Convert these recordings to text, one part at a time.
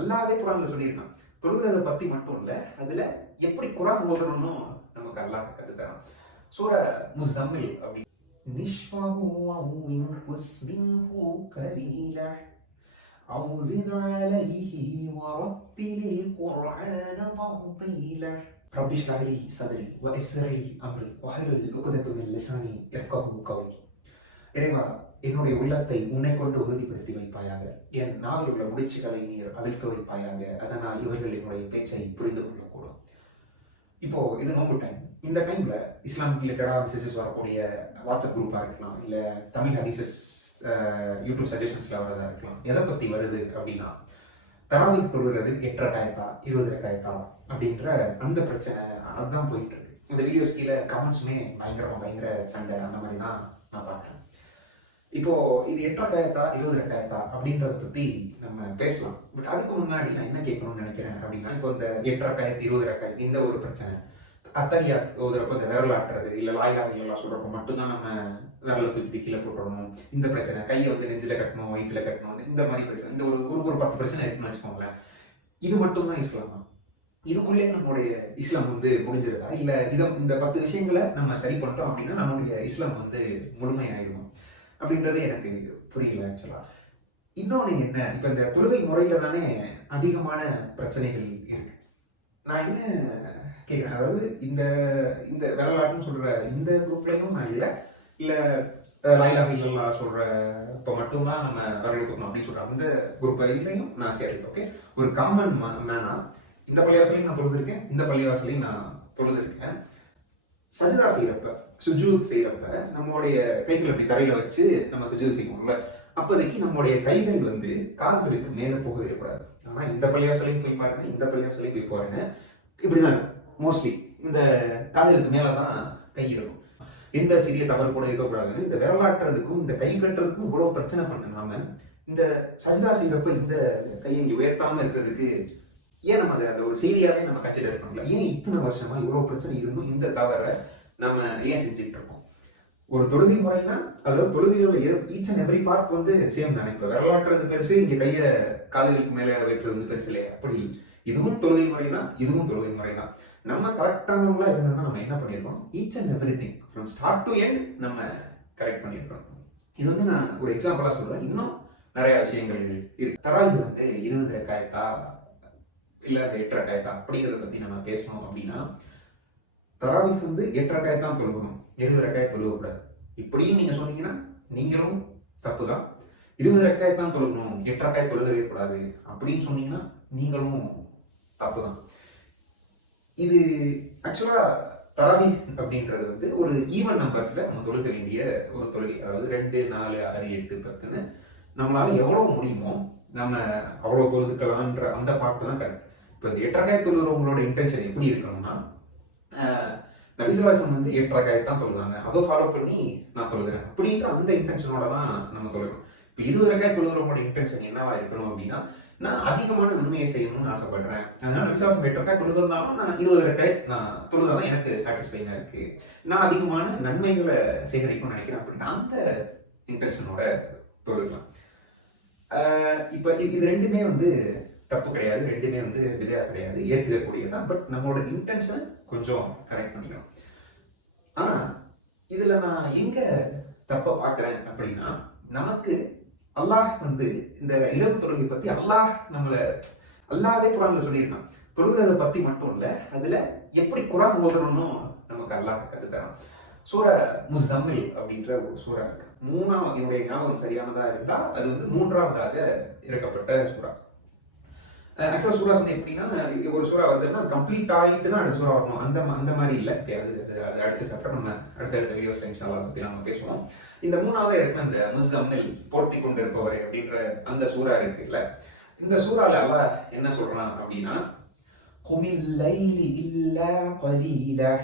அல்லாஹ்வே குர்ஆன்ல சொல்லியிருக்கான். தொழுகிறத பத்தி மட்டும் இல்ல, அதுல எப்படி குர்ஆன் ஓதணும்னு நமக்கு அல்லாஹ் கத்து தரான். சூரா முஸம்மில் அப்படி நிஷ்ஃபஹு வ இன்குஸ் மின்ஹு கலீலா أو زد عليه ورتل القرآن ترتيلا رب اشرح لي صدري ويسر لي أمري واحلل عقدة من لساني يفقهوا قولي. இறைவா, என்னுடைய உள்ளத்தை உன்னை கொண்டு உறுதிப்படுத்தி வைப்பாயாக. என் நாவில் உள்ள முடிச்சுகளை நீர் அவிழ்த்து வைப்பாயாக. அதனால் இவர்கள் என்னுடைய பேச்சை புரிந்து கொள்ளக்கூடும். இப்போ இது நோம்பு டைம். இந்த டைம்ல இஸ்லாம் ரிலேட்டடா மெசேஜஸ் வரக்கூடிய வாட்ஸ்அப் குரூப்பா இருக்கலாம், இல்ல தமிழ் ஹதீஸஸ் யூடியூப் சஜஷன்ஸ்ல வரதா இருக்கலாம். எதை பத்தி வருது அப்படின்னா, தராவீஹ் தொழுகிறது 8 ரக்காயத்தா 20 ரக்காயத்தா அப்படின்ற அந்த பிரச்சனை அதுதான் போயிட்டு இருக்கு. இந்த வீடியோஸ் கீழே கமெண்ட்ஸுமே பயங்கர சண்டை அந்த மாதிரி தான் நான் பார்க்குறேன். இப்போ இது 8 ரக்காயத்தா 20 ரக்காயத்தா அப்படின்றத பத்தி நம்ம பேசலாம். பட் அதுக்கு முன்னாடி நான் என்ன கேட்கணும்னு நினைக்கிறேன் அப்படின்னா, இப்போ இந்த 8 ரக்காயத்து 20 ரக்காயத்து இந்த ஒரு பிரச்சனை, அத்தஹியாத் ஓதுறப்ப இந்த விரல் ஆட்டுறது இல்ல லா இலாஹ இல்லல்லாஹ் சொல்றப்ப மட்டும்தான் நம்ம விரலை தூக்கி கீழே போட்டுறணும், இந்த பிரச்சனை, கையை வந்து நெஞ்சில கட்டணும் வயிற்றுல கட்டணும், இந்த மாதிரி பிரச்சனை, இந்த ஒரு 10 பிரச்சனை இருக்குன்னு வச்சுக்கோங்களேன். இது மட்டும்தான் இஸ்லாம். இதுக்குள்ளே நம்மளுடைய இஸ்லாம் வந்து முடிஞ்சிருதா, இல்ல இந்த 10 விஷயங்களை நம்ம சரி பண்ணிட்டோம் அப்படின்னா நம்மளுடைய இஸ்லாம் வந்து முழுமையாயிடும் அப்படின்றது எனக்கு புரியல ஆக்சுவலா. இன்னொன்னு என்ன, இப்ப இந்த தொழுகை முறையில தானே அதிகமான பிரச்சனைகள் இருக்கு. நான் என்ன கேட்குறேன், அதாவது இந்த இந்த விரலாட்டுன்னு சொல்ற இந்த குரூப்லையும் நான் இல்லை, இல்லை லா இலாஹ இல்லல்லாஹ் சொல்ற இப்போ மட்டும்தான் நம்ம விரல் தூக்கணும் அப்படின்னு சொல்ற அந்த குரூப்லையும் நான் சேரல. ஓகே, ஒரு காமன் மேனா இந்த பள்ளிவாசலையும் நான் தொழுதுருக்கேன், இந்த பள்ளிவாசலையும் நான் தொழுதுருக்கேன். சஜிதா செய்யறப்ப சுஜூத் செய்யறப்ப நம்மளுடைய கைகள் அப்படி தரையில வச்சு நம்ம சுஜூத் செய்வோம்ல, அப்போதைக்கு நம்மளுடைய கைகள் வந்து கால்களுக்கு மேலே போகவே கூடாது. ஆனா இந்த பள்ளிவாசலையும் போய் பாருங்க, இந்த பள்ளிவாசலையும் போய் பாருங்க, இப்படிதான் மோஸ்ட்லி இந்த கால்களுக்கு மேலதான் கை இருக்கும். எந்த சிறிய தவறு கூட இருக்கக்கூடாதுன்னு இந்த விரலாட்டுறதுக்கும் இந்த கை கட்டுறதுக்கும் இவ்வளவு பிரச்சனை பண்ண நாம இந்த சஜிதா செய்யறப்ப இந்த கையை இங்க உயர்த்தாம இருக்கிறதுக்கு ஏன் நம்ம அந்த ஒரு செய்தியாவே நம்ம கட்சியில இருக்கணும்ல? ஏன் இத்தனை வருஷமா இவ்வளவு பிரச்சனை இருந்தும் இந்த தவறை நம்ம ஏன் செஞ்சுட்டு இருக்கோம்? ஒரு தொழுகை முறைனா, அதாவது தொழுகையோட ஈச் அண்ட் எவ்ரி பார்ட் வந்து சேம் தானே. இப்ப விரலாட்டுறது பெருசு, இங்க கையை காதுகளுக்கு மேல வைக்கிறது வந்து பெருசு இல்லையா? அப்படி இதுவும் தொழுகை முறை தான், இதுவும் தொழுகை முறை தான். நம்ம கரெக்டானவங்களா இருந்தா நம்ம என்ன பண்ணிருக்கோம், each and every thing from start to end நம்ம கரெக்ட் பண்ணிருக்கோம். இது வந்து நான் ஒரு எக்ஸாம்பிளா சொல்றேன். இன்னும் நிறைய விஷயங்கள் இருக்கு. தராவீஹ் வந்து 20 ரக்காயத்தா இல்ல 8 ரக்காயத்தா அப்படிங்கிறத பத்தி நம்ம பேசணும் அப்படின்னா, தராவீஹ் வந்து 8 ரக்காயத்தான் தொழுகணும், 20 ரக்காயத் தொழுகக்கூடாது. இப்படியும் நீங்க சொன்னீங்கன்னா நீங்களும் தப்பு தான். 20 ரக்காயத்தான் தொழுகணும், 8 ரக்காயத் தொழுகவே கூடாது அப்படின்னு சொன்னீங்கன்னா நீங்களும் தப்பு தான். இது ஆக்சுவலா தராவீஹ் அப்படின்றது வந்து ஒரு ஈவன் நம்பர்ஸ்ல நம்ம தொழுக வேண்டிய ஒரு தொழுகை. அதாவது 2, 4, 6, 8, 10ன்னு நம்மளால எவ்வளவு முடியுமோ நம்ம அவ்வளவு தொழுதுக்கலான்ற அந்த பாட்டு தான் கரெக்ட். இப்போ இந்த 8 ரக்காயத் தொழுகிறவங்களோட இன்டென்ஷன் எப்படி இருக்கணும்னா, நபி ஸல்லல்லாஹு அலைஹி வஸல்லம் வந்து 8 ரக்காயத் தான் தொழுதாங்க, அதை ஃபாலோ பண்ணி நான் தொழுகிறேன் அப்படின்ற அந்த இன்டென்ஷனோட தான் நம்ம தொழுகிறோம். இப்போ 20 ரக்காயத் தொழுகிறவங்களோட இன்டென்ஷன் என்னவா இருக்கணும் அப்படின்னா, நான் அதிகமான நன்மையை செய்யணும்னு ஆசைப்படுறேன், அதனால நபி ஸல்லல்லாஹு அலைஹி வஸல்லம் 8 ரக்காயத் தொழுதிருந்தாலும் நான் 20 ரக்காயத் நான் தொழுதாதான் எனக்கு சாட்டிஸ்ஃபைங்கா இருக்கு, நான் அதிகமான நன்மைகளை சேகரிக்கணும்னு நினைக்கிறேன் அப்படின்னா அந்த இன்டென்ஷனோட தொழுகலாம். இப்போ இது ரெண்டுமே வந்து தப்பு கிடையாது, ரெண்டுமே வந்து விதையா கிடையாது, ஏற்றுக்கக்கூடியதான். பட் நம்மளோட இன்டென்ஷன் கொஞ்சம் கரெக்ட் பண்ணிக்கணும். ஆனா இதுல நான் எங்க தப்ப பாக்குறேன் அப்படின்னா, நமக்கு அல்லாஹ் வந்து இந்த இரவு தொழுகை பத்தி அல்லாஹ்வே குர்ஆன்ல சொல்லியிருக்கான். தொழுகிறத பத்தி மட்டும் இல்ல, அதுல எப்படி குர்ஆன் ஓதணும்னு நமக்கு அல்லாஹ் கத்துத்தரான். சூரா முஸம்மில் அப்படின்ற ஒரு சூரா இருக்கு. என்னுடைய ஞாபகம் சரியானதா இருந்தா அது வந்து 3ஆவதாக இறக்கப்பட்ட சூரா. ஆக்சுவலா சூரா வந்து எப்படின்னா, ஒரு சூறா வருதுன்னா அது கம்ப்ளீட் ஆகிட்டு தான் அடுத்த சூறா வரணும், அந்த மாதிரி இல்லை. அது அடுத்த சாப்டர் நம்ம அடுத்த வீடியோஸ்ல இன்ஷா அல்லாஹ் பத்தி நம்ம பேசுவோம். இந்த 3ஆவது இருக்கு அந்த முஸம்மில், போர்த்தி கொண்டு இருப்பவரே அப்படின்ற அந்த சூறா இருக்குல்ல, இந்த சூறால அல்லாஹ் என்ன சொல்றான் அப்படின்னா, குமில் லைலி இல்லா கலீலா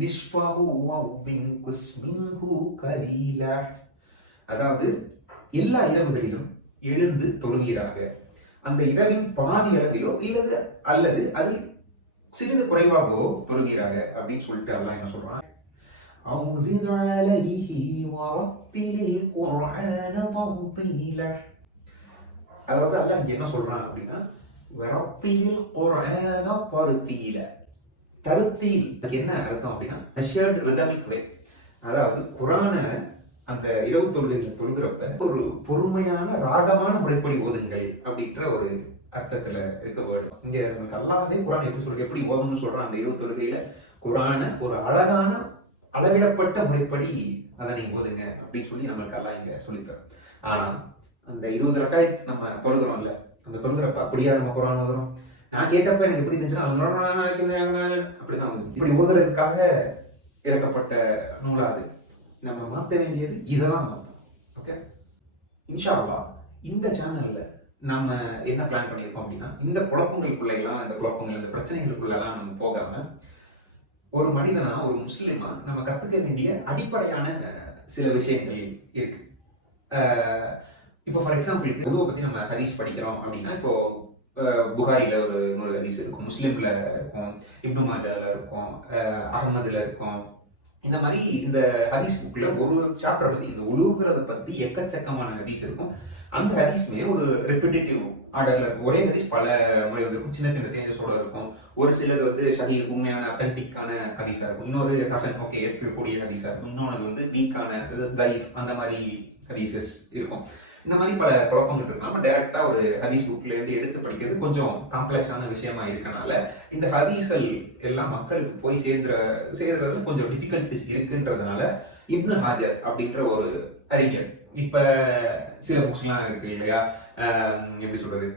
நிஷ்ஃபஹு வ இன்குஸ் மின்ஹு கலீலா. அதாவது எல்லா இரவுகளிலும் எழுந்து தொழுகிறாக, அந்த இரவின் பாதி அளவிலோ அல்லது அதில் சிறிது குறைவாகவோ தொழுகிறாக அப்படின்னு சொல்லிட்டு அல்லாஹ் என்ன சொல்றான், அதாவது அல்லாஹ் இங்க என்ன சொல்றான் அப்படின்னா வரத்தில் குர்ஆன தர்தீல. தருத்தீல் என்ன அர்த்தம் அப்படின்னா மெஷர்ட் ரிதமிக் வே. அதாவது குர்ஆனை அந்த இரவு தொழுகைகளை தொழுகிறப்ப ஒரு பொறுமையான ராகமான முறைப்படி ஓதுங்கள் அப்படின்ற ஒரு அர்த்தத்துல இருக்க வேர்டு. இங்க நமக்கு அல்லாஹ்வே குர்ஆன் எப்படி சொல்றது, எப்படி ஓதணும்னு சொல்றான். அந்த இரவு தொழுகையில குர்ஆனை ஒரு அழகான அளவிடப்பட்ட முறைப்படி அதை நீங்க ஓதுங்க அப்படின்னு சொல்லி நம்மளுக்கு அல்லாஹ் இங்க சொல்லித்தரோம். ஆனா அந்த 20 ரக்காயத் நம்ம தொழுகிறோம்ல, அந்த தொழுகிறப்ப அப்படியா நம்ம குர்ஆன் ஓதுறோம்? நான் கேட்டப்ப எனக்கு எப்படி இருந்துச்சுன்னா அப்படிதான் வந்து இப்படி ஓதுறதுக்காக இறக்கப்பட்ட நூலாது. நம்ம மாற்ற வேண்டியது இதெல்லாம் மாற்றணும். ஓகே, இன்ஷா அல்லாஹ் இந்த சேனல்ல நம்ம என்ன பிளான் பண்ணியிருக்கோம் அப்படின்னா, இந்த குழப்பங்களுக்குள்ள எல்லாம், இந்த குழப்பங்கள், இந்த பிரச்சனைகளுக்குள்ள எல்லாம் நம்ம போகாம ஒரு மனிதனா, ஒரு முஸ்லிமா நம்ம கத்துக்க வேண்டிய அடிப்படையான சில விஷயங்கள் இருக்கு. இப்போ ஃபார் எக்ஸாம்பிளுக்கு உதுவை பத்தி நம்ம ஹதீஸ் படிக்கிறோம் அப்படின்னா, இப்போ புகாரில ஒரு 100 ஹதீஸ் இருக்கும், முஸ்லிம்ல இருக்கும், இப்னு மாஜால இருக்கும், அஹ்மதுல இருக்கும். இந்த மாதிரி இந்த ஹதீஸ் புக்ல ஒரு சாப்டர் பத்தி, இந்த உழுவுங்கிறத பத்தி எக்கச்சக்கமான ஹதீஸ் இருக்கும். அந்த ஹதீஸ்மே ஒரு ரெப்பிட்டேட்டிவ் ஆர்டர்ல இருக்கும். ஒரே ஹதீஸ் பல முறை இருக்கும், சின்ன சின்ன சேஞ்சஸோட இருக்கும். ஒரு சிலது வந்து ஷஹீ உண்மையான அத்தன்டிக்கான ஹதீஸா இருக்கும், இன்னொரு ஹசன் ஓகே ஏற்கக்கூடிய ஹதீஸா இருக்கும், இன்னொன்று வந்து வீக்கான தைஃப் அந்த மாதிரி ஹதீசஸ் இருக்கும். இந்த மாதிரி பல குழப்பங்கள் இருக்கு. நம்ம டைரக்டா ஒரு ஹதீஸ் புக்ல இருந்து எடுத்து படிக்கிறது கொஞ்சம் காம்ப்ளெக்ஸான விஷயமா இருக்கனால இந்த ஹதீஸ்கள் எல்லாம் மக்களுக்கு போய் சேர்றதுல கொஞ்சம் டிஃபிகல்டிஸ் இருக்குன்றதுனால இப்னு ஹாஜர் அப்படின்ற ஒரு அறிஞர், இப்ப சில புக்ஸ்லாம் இருக்கு இல்லையா, எப்படி சொல்றது,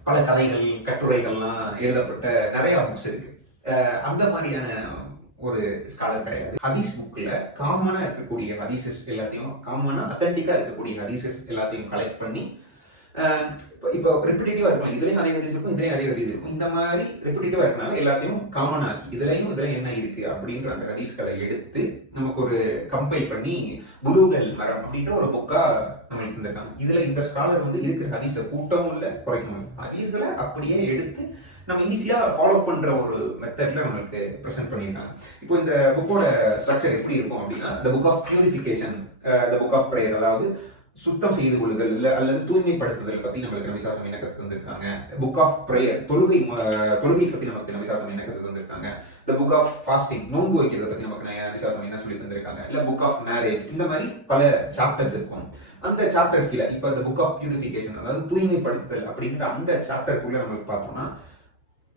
பல கதைகள் கட்டுரைகள்லாம் எழுதப்பட்ட நிறைய புக்ஸ் இருக்கு. அந்த மாதிரியான ஒரு ஸ்காலர் கிடையாது. ஹதீஸ் புக்ல காமனா இருக்கக்கூடிய ஹதீசஸ் எல்லாத்தையும், காமனா அத்தன்டிக்கா இருக்கக்கூடிய ஹதீசஸ் எல்லாத்தையும் கலெக்ட் பண்ணி, இப்போ ரெப்பிட்டேட்டிவா இருக்கலாம், இதுலயும் அதே ஹதீஸ் இருக்கும், இதுலயும் அதே ஹதீஸ் இருக்கும், இந்த மாதிரி ரெப்பிட்டேட்டிவா இருக்கனால எல்லாத்தையும் காமனா ஆக்கி இதுலயும் என்ன இருக்கு அப்படின்ற அந்த ஹதீஸ்களை எடுத்து நமக்கு ஒரு கம்பைல் பண்ணி புலூகல் மரம் அப்படின்ற ஒரு புக்கா நம்மளுக்கு இருந்திருக்காங்க. இதுல இந்த ஸ்காலர் வந்து இருக்கிற ஹதீஸை கூட்டவும் இல்லை குறைக்கவும் இல்லை, ஹதீஸ்களை அப்படியே எடுத்து நம்ம ஈஸியா ஃபாலோ பண்ற ஒரு மெத்தட்ல நம்மளுக்கு ப்ரெசென்ட் பண்ணியிருக்காங்க. இப்போ இந்த புக்கோட ஸ்ட்ரக்சர் எப்படி இருக்கும் அப்படின்னா, the book of purification, the book of prayer, அதாவது சுத்தம் செய்து கொள்ளுதல் இல்லை அல்லது தூய்மைப்படுத்துதல் பத்தி நம்மளுக்கு நபிசாசம் என்ன கருத்து தந்திருக்காங்க. புக் ஆஃப் ப்ரேயர், தொழுகை பத்தி நமக்கு நபிசாசம் என்ன கருத்து தந்திருக்காங்க. த புக் ஆஃப் ஃபாஸ்டிங், நோன்பு வைக்கிறத பத்தி நமக்கு நபிசாசம் என்ன சொல்லி தந்திருக்காங்க. இல்ல புக் ஆஃப் மேரேஜ், இந்த மாதிரி பல சாப்டர்ஸ் இருக்கும். அந்த சாப்டர்ஸ் கீழே இப்போ இந்த புக் ஆஃப் பியூரிஃபிகேஷன், அதாவது தூய்மைப்படுத்துதல் அப்படிங்கிற அந்த சாப்டருக்குள்ள நம்மளுக்கு பார்த்தோம்னா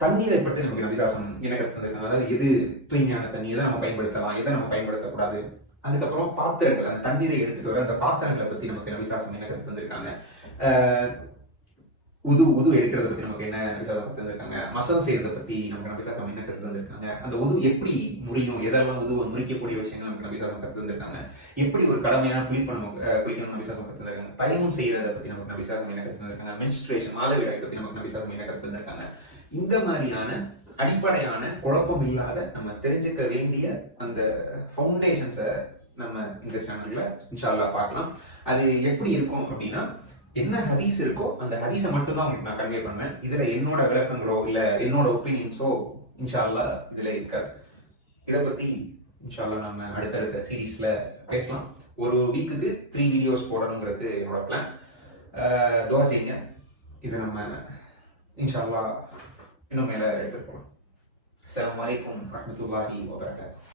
தண்ணீரை பற்றி நமக்கு நபிசாசம் என்ன கருத்து தந்திருக்காங்க. அதாவது எது தூய்மையான தண்ணி, எதை நம்ம பயன்படுத்தலாம், எதை நம்ம பயன்படுத்தக்கூடாது. அதுக்கப்புறம் பாத்திரங்கள், அந்த தண்ணீரை எடுத்துட்டு வர அந்த பாத்திரங்களை பத்தி நமக்கு நபிசாசம் என்ன கருத்து தந்திருக்காங்க. உது எடுக்கிறத பத்தி நமக்கு என்ன நபிசாசம் கருத்து தந்திருக்காங்க. மசம் செய்யறதை பத்தி நமக்கு நபிசாசம் என்ன கருத்து தந்திருக்காங்க. அந்த உது எப்படி முறியும், எதெல்லாம் உதுவை முறிக்கக்கூடிய விஷயங்கள் நமக்கு நபிசாசம் கருத்து தந்திருக்காங்க. எப்படி ஒரு கடமையான குளிக்கணும் நபிசாசம் கருத்து தந்திருக்காங்க. பயணம் செய்யறதை பத்தி நமக்கு நபிசாசம் என்ன கருத்து தந்திருக்காங்க. மென்ஸ்ட்ரேஷன், மாதவிடாய் பத்தி நமக்கு நபிசாசம் என்ன கருத்து தந்திருக்காங்க. இந்த மாதிரியான அடிப்படையான குழப்பம் இல்லாத நம்ம தெரிஞ்சுக்க வேண்டிய அந்த ஃபவுண்டேஷன்ஸை நம்ம இந்த சேனல்ல இன்ஷா அல்லாஹ் பார்க்கலாம். அது எப்படி இருக்கும் அப்படின்னா, என்ன ஹதீஸ் இருக்கோ அந்த ஹதீஸை மட்டும் தான் உங்களுக்கு நான் கன்வே பண்ணுவேன். இதுல என்னோட விளக்கங்களோ இல்ல என்னோட ஒப்பீனியன்ஸோ இன்ஷா அல்லாஹ் இதுல இருக்காது. இதை பத்தி இன்ஷா அல்லாஹ் நம்ம அடுத்தடுத்த சீரீஸ்ல பேசலாம். ஒரு வீக்குக்கு 3 வீடியோஸ் போடணுங்கிறது என்னோட பிளான். துஆ செய்யுங்க. இது நம்ம இன்ஷா அல்லாஹ் இன்னும் மேலே எடுத்துட்டு போகலாம். அஸ்ஸலாமு அலைக்கும் வரஹ்மத்துல்லாஹி வபரகாத்துஹு.